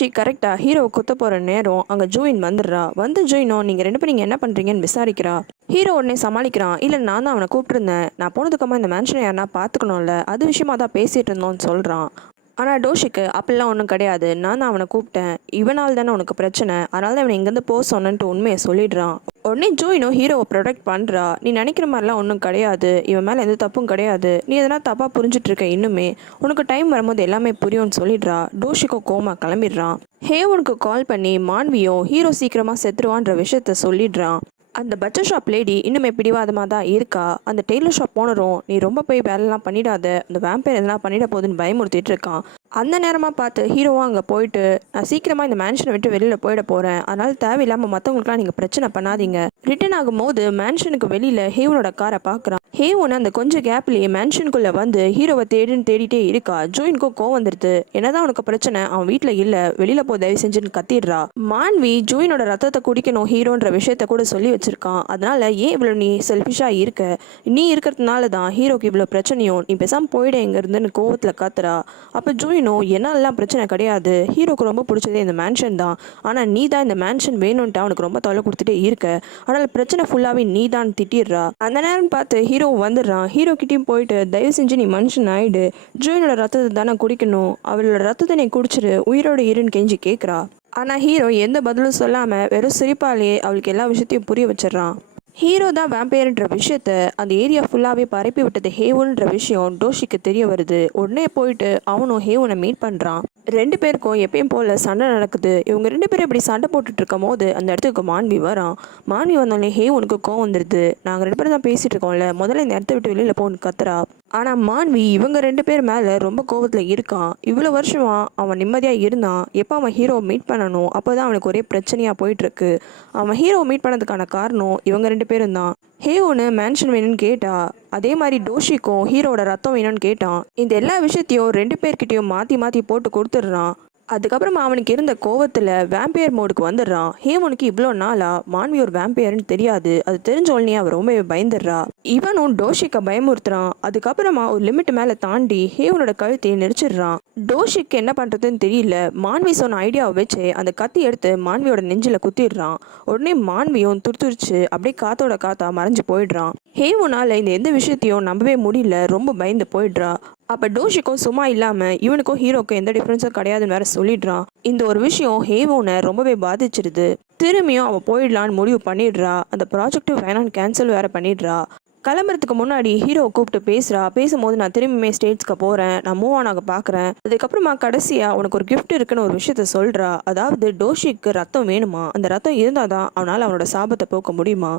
Toshi கரெக்டா ஹீரோவை குத்த போற நேரம் அங்க ஜூயின் வந்துடுறா. வந்து ஜூயினும் நீங்க ரெண்டு பேரும் இங்க என்ன பண்றீங்கன்னு விசாரிக்கிறா. ஹீரோ உடனே சமாளிக்கிறான். இல்ல நான் தான் அவனை கூப்பிட்டுருந்தேன். நான் போனதுக்கப்புறமா இந்த மேன்ஷனை யாருன்னா பாத்துக்கணும்ல, அது விஷயமா தான் பேசிட்டு இருந்தோம்னு சொல்றான். ஆனா டோஷிக்கு அப்படிலாம் ஒன்றும் கிடையாது. நான் தான் அவனை கூப்பிட்டேன். இவனால் தானே உனக்கு பிரச்சனை, அதனால தான் இவனை இங்கேருந்து போக சொன்னன்ட்டு உண்மையை சொல்லிடுறான். உடனே ஜூயினும் ஹீரோவை ப்ரொடெக்ட் பண்ணுறா. நீ நினைக்கிற மாதிரிலாம் ஒன்றும் கிடையாது, இவன் மேலே எந்த தப்பும் கிடையாது, நீ எதனா தப்பாக புரிஞ்சிட்டு இருக்க, இன்னுமே உனக்கு டைம் வரும்போது எல்லாமே புரியும்னு சொல்லிடுறா. டோஷிக்கும் கோமா கிளம்பிடுறான். ஹேவனுக்கு கால் பண்ணி மான்வியும் ஹீரோ சீக்கிரமாக செத்துருவான்ற விஷயத்த சொல்லிடுறான். அந்த பட்ஜெட் ஷாப் லேடி இன்னுமே பிடிவாதமாக தான் இருக்கா. அந்த டெய்லர் ஷாப் போனரும் நீ ரொம்ப போய் வேலைலாம் பண்ணிடாத, அந்த வேம்பயர் எதனா பண்ணிட போகுதுன்னு பயமுறுத்திட்டு இருக்கான். அந்த நேரமாக பார்த்து ஹீரோவும் அங்கே போயிட்டு நான் சீக்கிரமாக இந்த மேன்ஷனை விட்டு வெளியில் போயிட போகிறேன், அதனால தேவையில்லாமல் மற்றவங்களுக்குலாம் நீங்கள் பிரச்சனை பண்ணாதீங்க. ரிட்டர்ன் ஆகும்போது மேன்ஷனுக்கு வெளியில் ஹேவனோட காரை பார்க்குறான். ஹேவன் அந்த கொஞ்சம் கேப்லேயே மேன்ஷனுக்குள்ளே வந்து ஹீரோவை தேடிட்டே இருக்கா. ஜூயினுக்கும் கோவம் வந்துடுது. என்னதான் உனக்கு பிரச்சனை, அவன் வீட்டில் இல்லை, வெளியில் போ தயவு செஞ்சுன்னு கத்திடுறா. மான்வி ஜூயினோட ரத்தத்தை குடிக்கணும் ஹீரோன்ற விஷயத்த கூட சொல்லி வச்சிருக்கான். அதனால ஏன் இவ்வளோ நீ செல்ஃபிஷாக இருக்க, நீ இருக்கிறதுனால தான் ஹீரோக்கு இவ்வளோ பிரச்சனையும், நீ பேசாமல் போயிட இங்க இருந்துன்னு கோவத்தில் கத்துறா. அப்போ ஜூயினும் என்னெல்லாம் பிரச்சனை கிடையாது, ஹீரோக்கு ரொம்ப பிடிச்சதே இந்த மேன்ஷன் தான், ஆனால் நீ தான் இந்த மேன்ஷன் வேணும்ன்ட்டு அவனுக்கு ரொம்ப தொலை கொடுத்துட்டே இருக்க, அதனால பிரச்சனை ஃபுல்லாகவே நீ தான் திட்டிடுறா. அந்த நேரம் பார்த்து ஹீரோ வந்துடுறான். ஹீரோ கிட்டேயும் போயிட்டு தயவு செஞ்சு நீ மனுஷன் ஆயிடு, ஜூயினோட ரத்தத்தை தானே குடிக்கணும், அவளோட ரத்தத்தை நீ குடிச்சிரு, உயிரோட இருன்னு கெஞ்சி கேட்குறா. ஆனால் ஹீரோ எந்த பதிலும் சொல்லாமல் வெறும் சிரிப்பாலேயே அவளுக்கு எல்லா விஷயத்தையும் புரிய வச்சிடறான். ஹீரோ தான் வேம்பயர்ன்ற விஷயத்த அந்த ஏரியா ஃபுல்லாகவே பரப்பி விட்டது ஹேவன்ன்ற விஷயம் டோஷிக்கு தெரிய வருது. உடனே போயிட்டு அவனும் ஹேவனை மீட் பண்ணுறான். ரெண்டு பேருக்கும் எப்பயும் போல சண்டை நடக்குது. இவங்க ரெண்டு பேரும் இப்படி சண்டை போட்டுட்டு இருக்கும் போது அந்த இடத்துக்கு மான்வி வரான். மான்வி வந்தோடனே ஹேவனுக்கு கோவம் வந்துடுது. நாங்கள் ரெண்டு பேரும் தான் பேசிட்டு இருக்கோம்ல, முதல்ல இந்த இடத்த விட்டு வெளியில் போன்னு கத்துறா. ஆனால் மான்வி இவங்க ரெண்டு பேர் மேலே ரொம்ப கோவத்தில் இருக்கான். இவ்வளோ வருஷமா அவன் நிம்மதியாக இருந்தான். எப்போ அவன் ஹீரோவை மீட் பண்ணணும் அப்போ தான் அவனுக்கு ஒரே பிரச்சனையாக போயிட்டுருக்கு. அவன் ஹீரோவை மீட் பண்ணதுக்கான காரணம் இவங்க ரெண்டு பேரும் தான். ஹேவனு மேன்ஷன் வேணும்னு கேட்டா, அதே மாதிரி டோஷிக்கும் ஹீரோட ரத்தம் வேணும்னு கேட்டான். இந்த எல்லா விஷயத்தையும் ரெண்டு பேர்கிட்டையும் மாற்றி மாற்றி போட்டு கொடுத்துட்றான். அதுக்கப்புறமா அவனுக்கு இருந்த கோவத்தில் வேம்பையர் மோடுக்கு வந்துடுறான். ஹேவனுக்கு இவ்வளோ நாளா மான்வி ஒரு வேம்பையர்னு தெரியாது. அது தெரிஞ்ச உடனே அவன் ரொம்பவே பயந்துடுறா. இவனும் டோஷிக்கை பயமுறுத்துறான். அதுக்கப்புறமா ஒரு லிமிட் மேலே தாண்டி ஹேவனோட கழுத்தையை நெரிச்சிடுறான். டோஷிக்கு என்ன பண்ணுறதுன்னு தெரியல. மான்வி சொன்ன ஐடியாவை வச்சு அந்த கத்தி எடுத்து மான்வியோட நெஞ்சில் குத்திடுறான். உடனே மான்வியும் துருத்துரிச்சு அப்படியே காத்தோட காத்தா மறைஞ்சு போயிடுறான். ஹேவனால இந்த எந்த விஷயத்தையும் நம்பவே முடியல, ரொம்ப பயந்து போயிடுறா. அப்போ டோஷிக்கும் சும்மா இல்லாமல் இவனுக்கும் ஹீரோக்கும் எந்த டிஃப்ரென்ஸும் கிடையாதுன்னு வேற சொல்லிடுறான். இந்த ஒரு விஷயம் ஹேவோனை ரொம்பவே பாதிச்சிருது. திரும்பியும் அவன் போயிடலான்னு முடிவு பண்ணிடுறா. அந்த ப்ராஜெக்டும் வேணான்னு கேன்சல் வேற பண்ணிடுறா. கிளம்புறதுக்கு முன்னாடி ஹீரோவை கூப்பிட்டு பேசுகிறா. பேசும்போது நான் திரும்பியுமே ஸ்டேட்ஸ்க்கு போகிறேன், நான் மூவ் ஆன் ஆக பார்க்குறேன், அதுக்கப்புறமா கடைசியாக உனக்கு ஒரு கிஃப்ட் இருக்குன்னு ஒரு விஷயத்த சொல்கிறா. அதாவது டோஷிக்கு ரத்தம் வேணுமா, அந்த ரத்தம் இருந்தால் தான் அவனால் அவனோட சாபத்தை போக்க முடியுமா,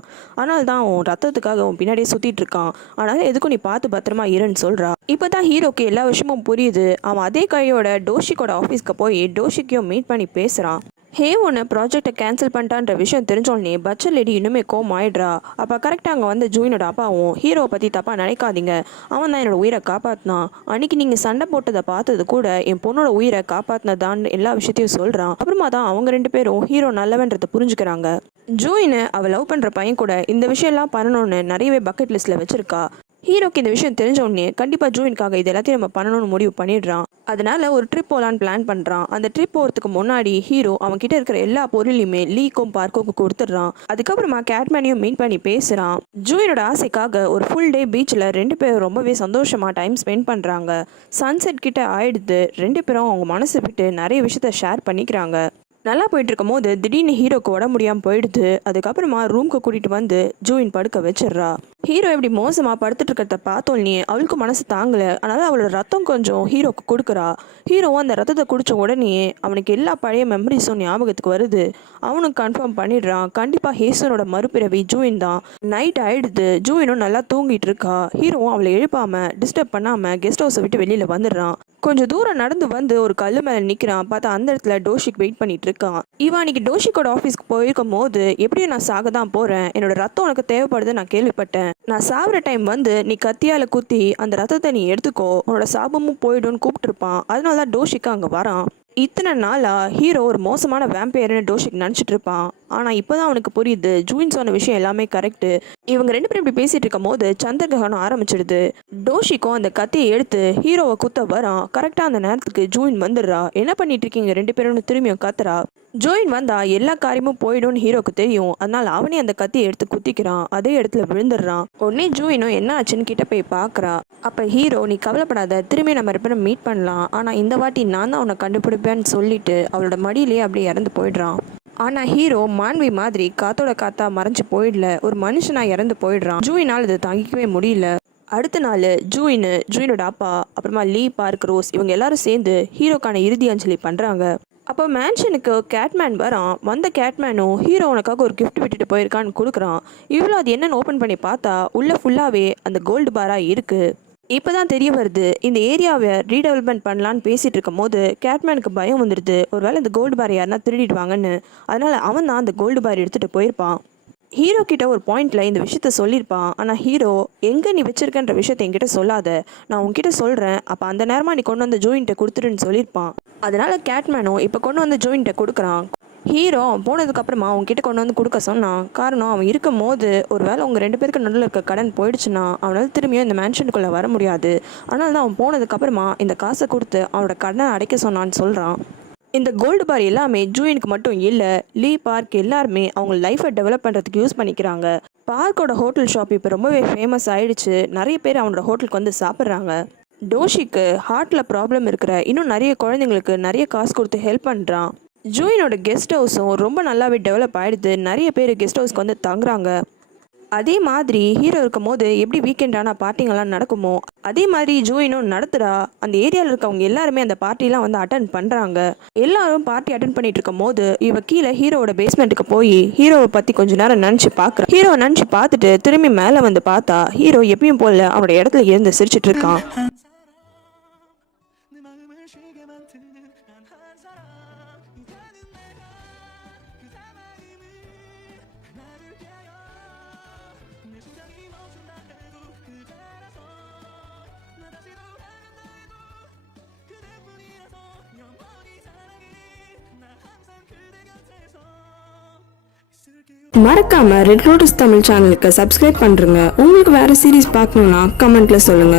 ஆனால் தான் அவன் ரத்தத்துக்காக அவன் பின்னாடியே சுற்றிட்டு இருக்கான், அதனால் எதுக்கும் நீ பார்த்து பத்திரமா இருன்னு சொல்கிறா. இப்போ தான் ஹீரோக்கு எல்லா விஷயமும் புரியுது. அவன் அதே கையோட டோஷிக்கோட ஆஃபீஸ்க்கு போய் டோஷிக்கையும் மீட் பண்ணி பேசுகிறான். ஹேவனை ப்ராஜெக்டை கேன்சல் பண்ணிட்டான்ற விஷயம் தெரிஞ்சோடனே பட்ஜெட் லேடி இன்னுமே கோவம் ஆயிடுறா. அப்போ கரெக்டாக அங்கே வந்து ஜூயினோட அப்பாவும் ஹீரோவை பற்றி தப்பாக நினைக்காதீங்க, அவன் தான் என்னோட உயிரை காப்பாற்றினான், அன்னைக்கு நீங்கள் சண்டை போட்டதை பார்த்தது கூட என் பொண்ணோட உயிரை காப்பாற்றினதான்னு எல்லா விஷயத்தையும் சொல்கிறான். அப்புறமா தான் அவங்க ரெண்டு பேரும் ஹீரோ நல்லவன்றதை புரிஞ்சுக்கிறாங்க. ஜூயினை அவள் லவ் பண்ணுற பையன் கூட இந்த விஷயம்லாம் பண்ணணும்னு நிறையவே பக்கெட் லிஸ்ட்டில் வச்சுருக்கா. ஹீரோக்கு இந்த விஷயம் தெரிஞ்ச உடனே கண்டிப்பாக ஜூயினுக்காக இது எல்லாத்தையும் நம்ம பண்ணணும்னு முடிவு பண்ணிடுறான். அதனால ஒரு ட்ரிப் போகலான்னு பிளான் பண்ணுறான். அந்த ட்ரிப் போகிறதுக்கு முன்னாடி ஹீரோ அவன் கிட்ட இருக்கிற எல்லா பொருளையுமே லீக்கும் பார்க்கும் கொடுத்துட்றான். அதுக்கப்புறமா கேட்மேனையும் மீட் பண்ணி பேசுகிறான். ஜூயினோட ஆசைக்காக ஒரு ஃபுல் டே பீச்சில் ரெண்டு பேரும் ரொம்பவே சந்தோஷமாக டைம் ஸ்பெண்ட் பண்ணுறாங்க. சன்செட் கிட்ட ஆயிடுது. ரெண்டு பேரும் அவங்க மனசு விட்டு நிறைய விஷயத்த ஷேர் பண்ணிக்கிறாங்க. நல்லா போயிட்டு இருக்கும் போது திடீர்னு ஹீரோக்கு உடம்பு முடியாமல் போயிடுது. அதுக்கப்புறமா ரூம்க்கு கூட்டிகிட்டு வந்து ஜூயின் படுக்க வச்சிடுறா. ஹீரோ இப்படி மோசமாக படுத்துட்டு இருக்கிறத பார்த்தோன்னே அவளுக்கு மனசு தாங்கலை. அதனால அவளோட ரத்தம் கொஞ்சம் ஹீரோக்கு கொடுக்குறா. ஹீரோவும் அந்த ரத்தத்தை குடித்த உடனே அவனுக்கு எல்லா பழைய மெமரிஸும் ஞாபகத்துக்கு வருது. அவனும் கன்ஃபார்ம் பண்ணிடுறான், கண்டிப்பாக ஹேசனோட மறுபிறவி ஜூயின் தான். நைட் ஆயிடுது. ஜூயினும் நல்லா தூங்கிட்டு இருக்கா. ஹீரோவும் அவளை எழுப்பாமல் டிஸ்டர்ப் பண்ணாமல் கெஸ்ட் ஹவுஸை விட்டு வெளியில் வந்துடுறான். கொஞ்சம் தூரம் நடந்து வந்து ஒரு கல் மேலே நிற்கிறான். பார்த்தா அந்த இடத்துல டோஷிக் வெயிட் பண்ணிட்டு இருக்கான். இவன் அன்னைக்கு டோஷிக்கோட ஆஃபீஸ்க்கு போயிருக்கும் போது எப்படியும் நான் சாக தான் போகிறேன், என்னோட ரத்தம் உனக்கு தேவைப்படுது நான் கேள்விப்பட்டேன், நான் சாகுற டைம் வந்து நீ கத்தியால் குத்தி அந்த ரத்தத்தை நீ எடுத்துக்கோ, உன்னோட சாபமும் போயிடும்னு கூப்பிட்டுருப்பான். அதனால தான் டோஷிக்கு அங்கே வரான். இத்தனை நாளா ஹீரோ ஒரு மோசமான வேம்பையர்னு டோஷிக் நினச்சிட்டு இருப்பான். ஆனால் இப்போ தான் அவனுக்கு புரியுது ஜூயின் சொன்ன விஷயம் எல்லாமே கரெக்டு. இவங்க ரெண்டு பேரும் இப்படி பேசிட்டு இருக்கும் போது சந்திரகிரகணம் ஆரம்பிச்சிடுது. டோஷிக்கும் அந்த கத்தியை எடுத்து ஹீரோவை குத்த வரான். கரெக்டாக அந்த நேரத்துக்கு ஜூயின் வந்துடுறா. என்ன பண்ணிட்டு இருக்கீங்க ரெண்டு பேரும் திரும்பியும் கத்துறா. ஜோயின் வந்தா எல்லா காரியமும் போயிடும்னு ஹீரோக்கு தெரியும். அதனால அவனே அந்த கத்தியை எடுத்து குத்திக்கிறான். அதே இடத்துல விழுந்துடுறான். உடனே ஜூயினும் என்ன ஆச்சுன்னு கிட்ட போய் பார்க்குறா. அப்போ ஹீரோ நீ கவலைப்படாத, திரும்பி நம்ம ரெண்டு பேரும் மீட் பண்ணலாம், ஆனால் இந்த வாட்டி நான் தான் அவனை கண்டுபிடிப்பேன்னு சொல்லிட்டு அவளோட மடியிலேயே அப்படியே இறந்து போயிடுறான். ஆனால் ஹீரோ மான்வி மாதிரி காத்தோட காத்தா மறைஞ்சு போயிடல, ஒரு மனுஷனா இறந்து போயிடுறான். ஜூயினால் இதை தாங்கிக்கவே முடியல. அடுத்த நாள் ஜூயினோட அப்பா, அப்புறமா லீ, பார்க், ரோஸ் இவங்க எல்லாரும் சேர்ந்து ஹீரோக்கான இறுதி அஞ்சலி பண்ணுறாங்க. அப்போ மேன்ஷனுக்கு கேட்மேன் வரான். வந்த கேட்மேனும் ஹீரோ உனக்காக ஒரு கிஃப்ட் விட்டுட்டு போயிருக்கான்னு கொடுக்குறான். இவ்வளோ அது என்னன்னு ஓப்பன் பண்ணி பார்த்தா உள்ள ஃபுல்லாகவே அந்த கோல்டு பாராக இருக்குது. இப்போ தான் தெரிய வருது இந்த ஏரியாவை ரீடெவலப்மெண்ட் பண்ணலான்னு பேசிகிட்டு இருக்கும் போது கேட்மேனுக்கு பயம் வந்துடுது. ஒருவேளை இந்த கோல்டு பார் யாருன்னா திருடிடுவாங்கன்னு. அதனால் அவன் தான் அந்த கோல்டு பார் எடுத்துகிட்டு போயிருப்பான். ஹீரோ கிட்ட ஒரு பாயிண்ட்ல இந்த விஷயத்த சொல்லியிருப்பான். ஆனால் ஹீரோ எங்கே நீ வச்சிருக்கன்ற விஷயத்த என்கிட்ட சொல்லாத, நான் உன்கிட்ட சொல்கிறேன், அப்போ அந்த நேரமாக நீ கொண்டு வந்து ஜோயின்ட்ட கொடுத்துருன்னு சொல்லியிருப்பான். அதனால கேட்மேனும் இப்போ கொண்டு வந்து ஜோயின்ட்ட கொடுக்குறான். ஹீரோ போனதுக்கப்புறமா அவன்கிட்ட கொண்டு வந்து கொடுக்க சொன்னான். காரணம் அவன் இருக்கும் போது ஒரு வேளை அவங்க ரெண்டு பேருக்கு நடுவில் இருக்க கடன் போயிடுச்சுன்னா அவனால் திரும்பியும் இந்த மேன்ஷனுக்குள்ளே வர முடியாது. அதனால தான் அவன் போனதுக்கப்புறமா இந்த காசை கொடுத்து அவனோட கடனை அடைக்க சொன்னான்னு சொல்கிறான். இந்த கோல்டு பார் எல்லாமே ஜூயினுக்கு மட்டும் இல்லை, லீ, பார்க் எல்லாருமே அவங்க லைஃப்பை டெவலப் பண்ணுறதுக்கு யூஸ் பண்ணிக்கிறாங்க. பார்க்கோட ஹோட்டல் ஷாப் இப்போ ரொம்பவே ஃபேமஸ் ஆயிடுச்சு. நிறைய பேர் அவனோட ஹோட்டலுக்கு வந்து சாப்பிட்றாங்க. டோஷிக்கு ஹார்ட்டில் ப்ராப்ளம் இருக்கிற இன்னும் நிறைய குழந்தைங்களுக்கு நிறைய காசு கொடுத்து ஹெல்ப் பண்ணுறான். ஜூயினோட கெஸ்ட் ஹவுஸும் ரொம்ப நல்லாவே டெவலப் ஆகிடுது. நிறைய பேர் கெஸ்ட் ஹவுஸ்க்கு வந்து தங்குறாங்க. அதே மாதிரி ஹீரோ இருக்கும் போது எப்படி வீக்கெண்டான பார்ட்டிங்கெல்லாம் நடக்குமோ அதே மாதிரி ஜூயினும் நடத்துகிறா. அந்த ஏரியாவில் இருக்கவங்க எல்லாருமே அந்த பார்ட்டிலாம் வந்து அட்டன் பண்ணுறாங்க. எல்லாரும் பார்ட்டி அட்டன் பண்ணிட்டு இருக்கும் போது இவ கீழே ஹீரோவோட பேஸ்மெண்ட்டுக்கு போய் ஹீரோவை பற்றி கொஞ்ச நேரம் நினச்சி பார்க்குறான். ஹீரோவை நினச்சி பார்த்துட்டு திரும்பி மேலே வந்து பார்த்தா ஹீரோ எப்பயும் போல அவனோட இடத்துல இருந்து சிரிச்சிட்டு இருக்கான். மறக்காம ரெட் லோட்டஸ் தமிழ் சேனலுக்கு சப்ஸ்கிரைப் பண்ணுங்க. உங்களுக்கு வேற சீரிஸ் பார்க்கணும்னா கமெண்ட்ல சொல்லுங்க.